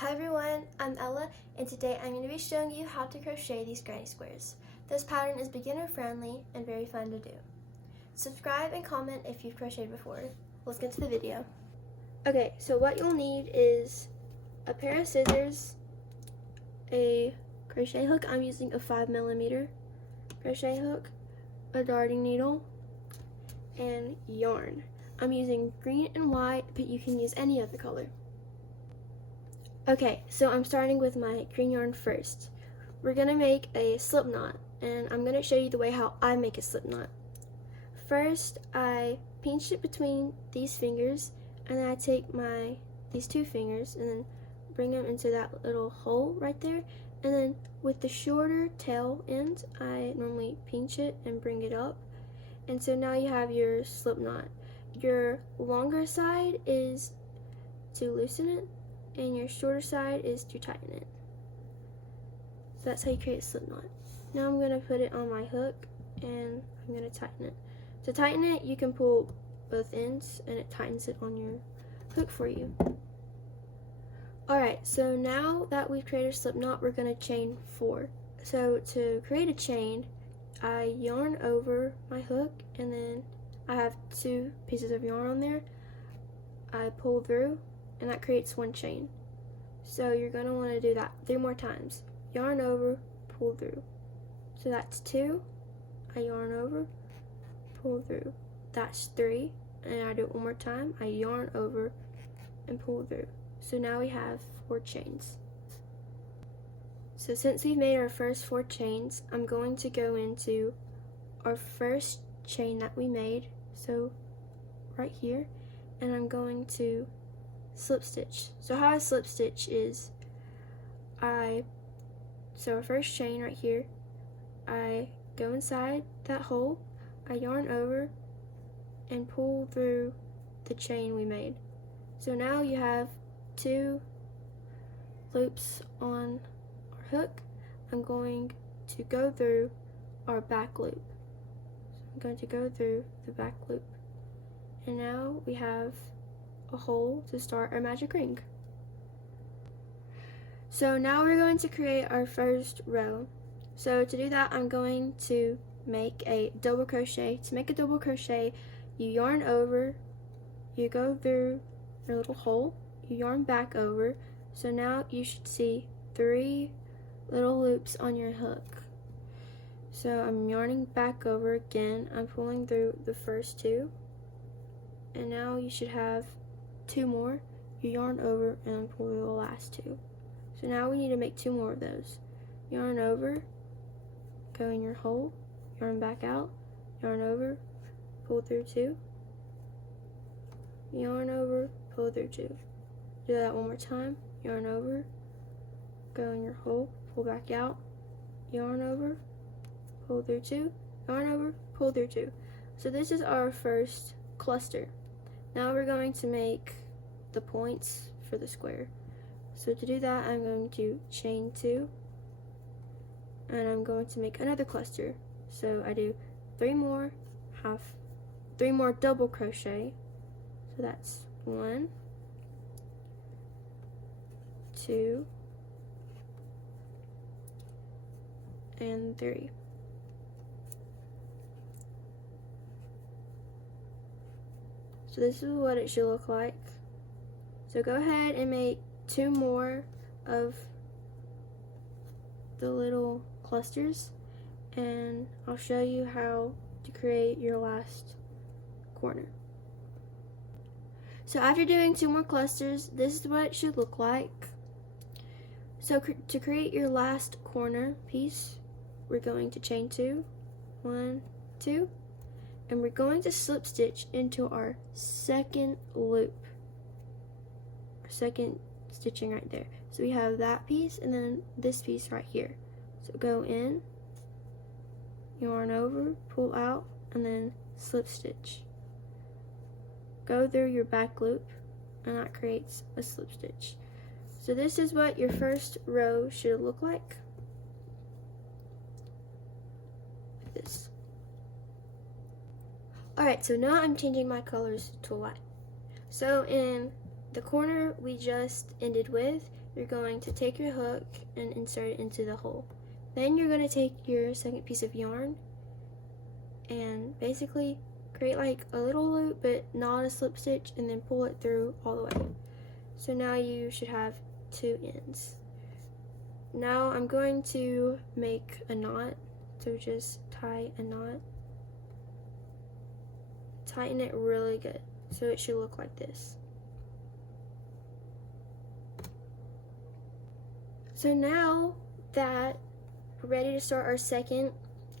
Hi everyone, I'm Ella, and today I'm going to be showing you how to crochet these granny squares. This pattern is beginner friendly and very fun to do. Subscribe and comment if you've crocheted before. Let's get to the video. Okay, so what you'll need is a pair of scissors, a crochet hook. I'm using a 5mm crochet hook, a darting needle, and yarn. I'm using green and white, but you can use any other color. Okay, so I'm starting with my green yarn first. We're gonna make a slip knot, and I'm gonna show you the way how I make a slip knot. First, I pinch it between these fingers, and then I take these two fingers and then bring them into that little hole right there, and then with the shorter tail end, I normally pinch it and bring it up, and so now you have your slip knot. Your longer side is to loosen it, and your shorter side is to tighten it. So that's how you create a slip knot. Now I'm going to put it on my hook and I'm going to tighten it. To tighten it, you can pull both ends and it tightens it on your hook for you. Alright, so now that we've created a slip knot, we're going to chain 4. So to create a chain, I yarn over my hook, and then I have 2 pieces of yarn on there. I pull through, and that creates 1 chain. So you're going to want to do that 3 more times. Yarn over, pull through. So that's 2. I yarn over, pull through. That's 3. And I do it 1 more time. I yarn over and pull through. So now we have 4 chains. So since we've made our first 4 chains, I'm going to go into our first chain that we made. So right here. And I'm going to slip stitch. So how I slip stitch is so our first chain right here, I go inside that hole, I yarn over and pull through the chain we made. So now you have 2 loops on our hook. I'm going to go through our back loop. So I'm going to go through the back loop. And now we have a hole to start our magic ring. So now we're going to create our first row. So to do that, I'm going to make a double crochet. To make a double crochet, you yarn over, you go through your little hole, you yarn back over. So now you should see 3 little loops on your hook. So I'm yarning back over again, I'm pulling through the first 2, and now you should have 2 more. You yarn over and pull through the last 2. So now we need to make 2 more of those. Yarn over, go in your hole, yarn back out, yarn over, pull through 2, yarn over, pull through 2. Do that 1 more time. Yarn over, go in your hole, pull back out, yarn over, pull through 2, yarn over, pull through 2. So this is our first cluster. Now we're going to make the points for the square. So to do that, I'm going to chain 2, and I'm going to make another cluster. So I do 3 more double crochet. So that's 1, 2, and 3. So this is what it should look like. So go ahead and make 2 more of the little clusters, and I'll show you how to create your last corner. So after doing 2 more clusters, this is what it should look like. So to create your last corner piece, we're going to chain 2, 1, 2, and we're going to slip stitch into our second loop, our second stitching right there. So we have that piece and then this piece right here. So go in, yarn over, pull out, and then slip stitch. Go through your back loop, and that creates a slip stitch. So this is what your first row should look like. Like this. Alright, so now I'm changing my colors to white. So in the corner we just ended with, you're going to take your hook and insert it into the hole. Then you're going to take your second piece of yarn and basically create like a little loop but not a slip stitch, and then pull it through all the way. So now you should have two ends. Now I'm going to make a knot, so just tie a knot. Tighten it really good so it should look like this. So now that we're ready to start our second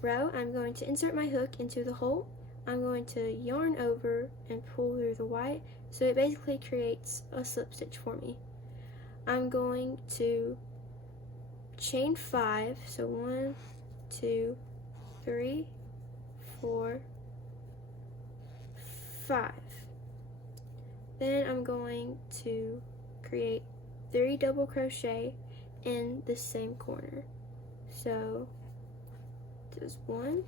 row, I'm going to insert my hook into the hole. I'm going to yarn over and pull through the white, so it basically creates a slip stitch for me. I'm going to chain 5, so 1, 2, 3, 4, 5. Then I'm going to create 3 double crochet in the same corner. So just 1.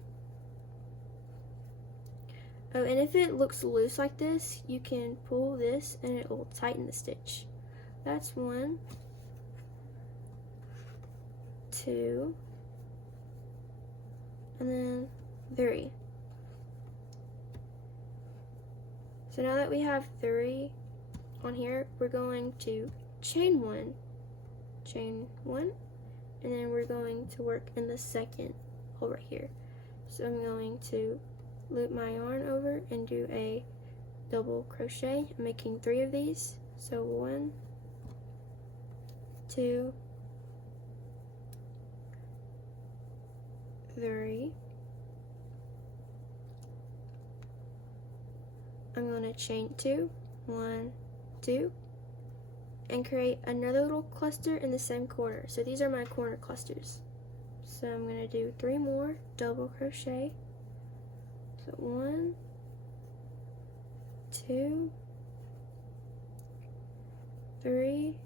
Oh, and if it looks loose like this, you can pull this and it will tighten the stitch. That's 1, 2, and then 3. So now that we have 3 on here, we're going to chain 1, and then we're going to work in the second hole right here. So I'm going to loop my yarn over and do a double crochet. I'm making 3 of these. So 1, 2, 3. I'm going to chain 2, 1, 2, and create another little cluster in the same corner. So these are my corner clusters. So I'm going to do 3 more double crochet. So 1, 2, 3.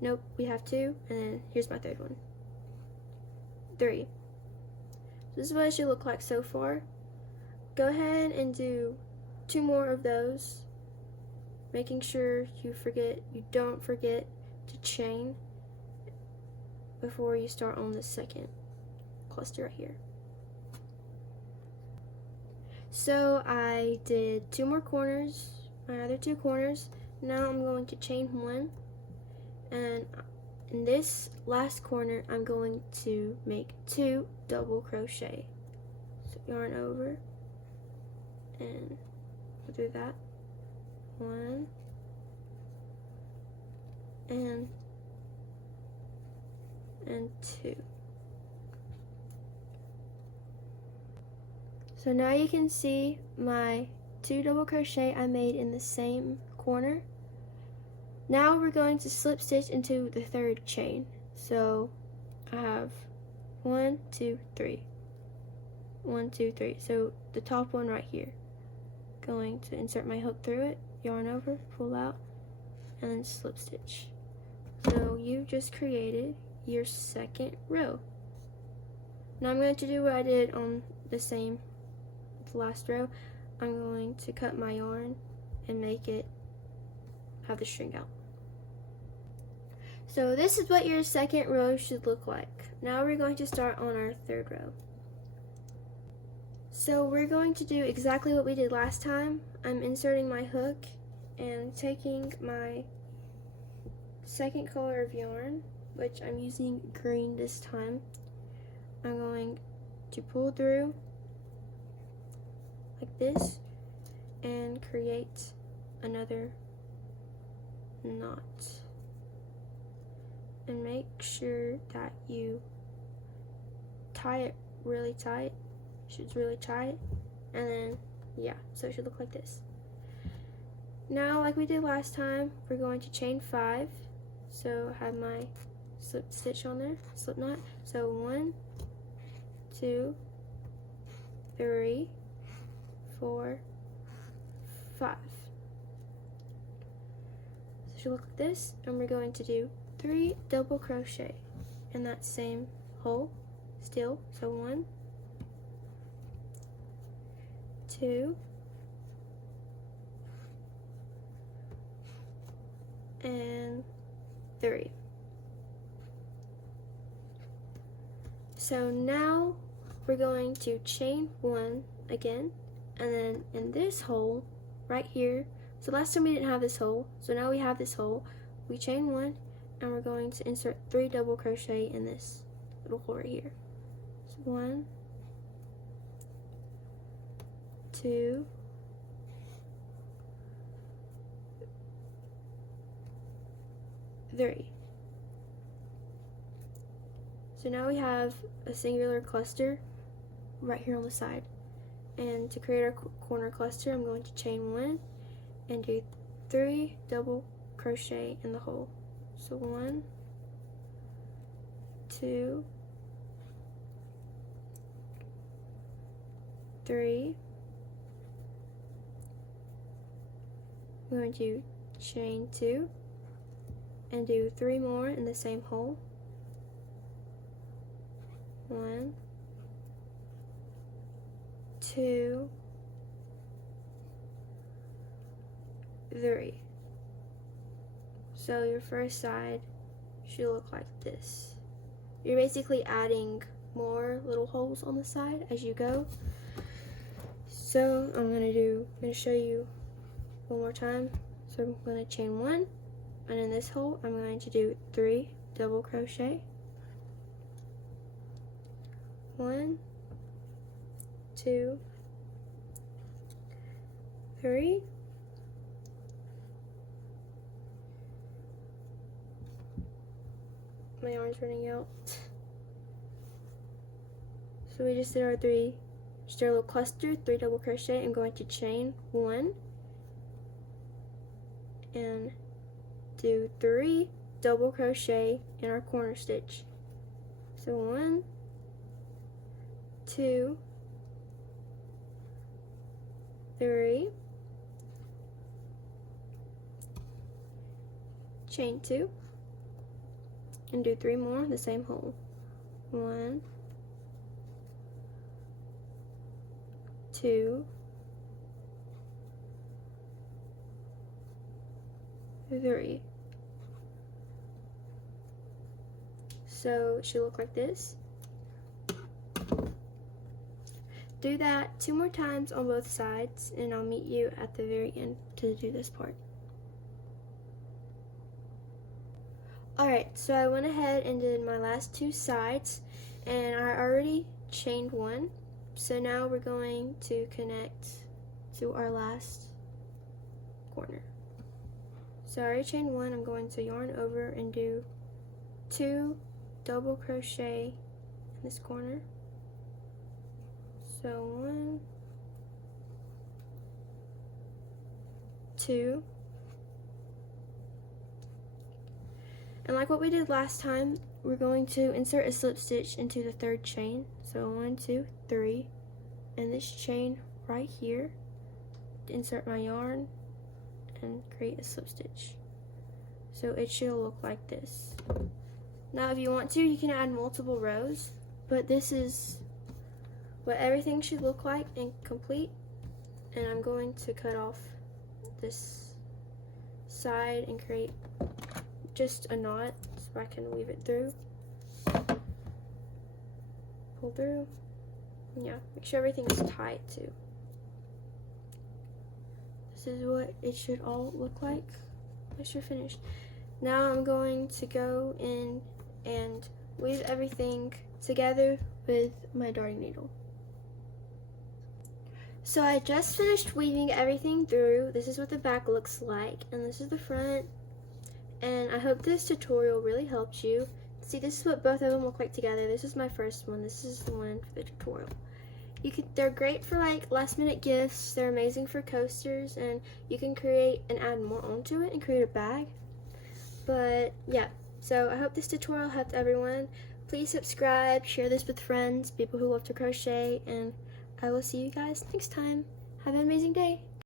Nope, we have 2, and then here's my third one. 3. This is what it should look like so far. Go ahead and do 2 more of those, making sure you don't forget to chain before you start on the second cluster right here. So I did 2 more corners, my other 2 corners. Now I'm going to chain 1, and in this last corner I'm going to make 2 double crochet. So yarn over and go through that. 1 and 2. So now you can see my 2 double crochet I made in the same corner. Now we're going to slip stitch into the third chain. So I have 1, 2, 3. 1, 2, 3. So the top one right here. Going to insert my hook through it, yarn over, pull out, and then slip stitch. So you've just created your second row. Now I'm going to do what I did on the last row. I'm going to cut my yarn and make it have the string out. So this is what your second row should look like. Now we're going to start on our third row. So we're going to do exactly what we did last time. I'm inserting my hook and taking my second color of yarn, which I'm using green this time. I'm going to pull through like this and create another knot, and make sure that you tie it really tight. It's really tight, and then yeah, so it should look like this. Now, like we did last time, we're going to chain 5. So I have my slip stitch on there, slip knot. So 1, 2, 3, 4, 5. So it should look like this, and we're going to do 3 double crochet in that same hole still. So 1, 2, and 3. So now we're going to chain 1 again, and then in this hole right here, so last time we didn't have this hole, so now we have this hole. We chain 1 and we're going to insert 3 double crochet in this little hole right here. So 1, 2, 3. So now we have a singular cluster right here on the side. And to create our corner cluster, I'm going to chain 1 and do 3 double crochet in the hole. So 1, 2, 3. I'm going to chain 2 and do 3 more in the same hole. 1, 2, 3. So your first side should look like this. You're basically adding more little holes on the side as you go. So I'm gonna show you one more time. So I'm gonna chain 1, and in this hole I'm going to do 3 double crochet. 1, 2, 3. My yarn's running out. So we just did our just our little cluster, 3 double crochet. I'm going to chain 1 and do 3 double crochet in our corner stitch. So 1, 2, 3, chain 2, and do 3 more in the same hole. 1, 2, 3. So it should look like this. Do that 2 more times on both sides, and I'll meet you at the very end to do this part. Alright, so I went ahead and did my last 2 sides, and I already chained 1. So now we're going to connect to our last corner. So I already chained 1, I'm going to yarn over and do 2 double crochet in this corner. So 1, 2, and like what we did last time, we're going to insert a slip stitch into the 3rd chain. So 1, 2, 3, and this chain right here, insert my yarn and create a slip stitch. So it should look like this. Now if you want to, you can add multiple rows, but this is what everything should look like and complete. And I'm going to cut off this side and create just a knot so I can weave it through. Pull through. Yeah, make sure everything is tight too. This is what it should all look like. Once you're finished. Now I'm going to go in and weave everything together with my darning needle. So I just finished weaving everything through. This is what the back looks like, and this is the front. And I hope this tutorial really helped you. See, this is what both of them look like together. This is my first one. This is the one for the tutorial. They're great for like last minute gifts. They're amazing for coasters, and you can create and add more onto it and create a bag. But yeah, so I hope this tutorial helped everyone. Please subscribe, share this with friends, people who love to crochet, and I will see you guys next time. Have an amazing day.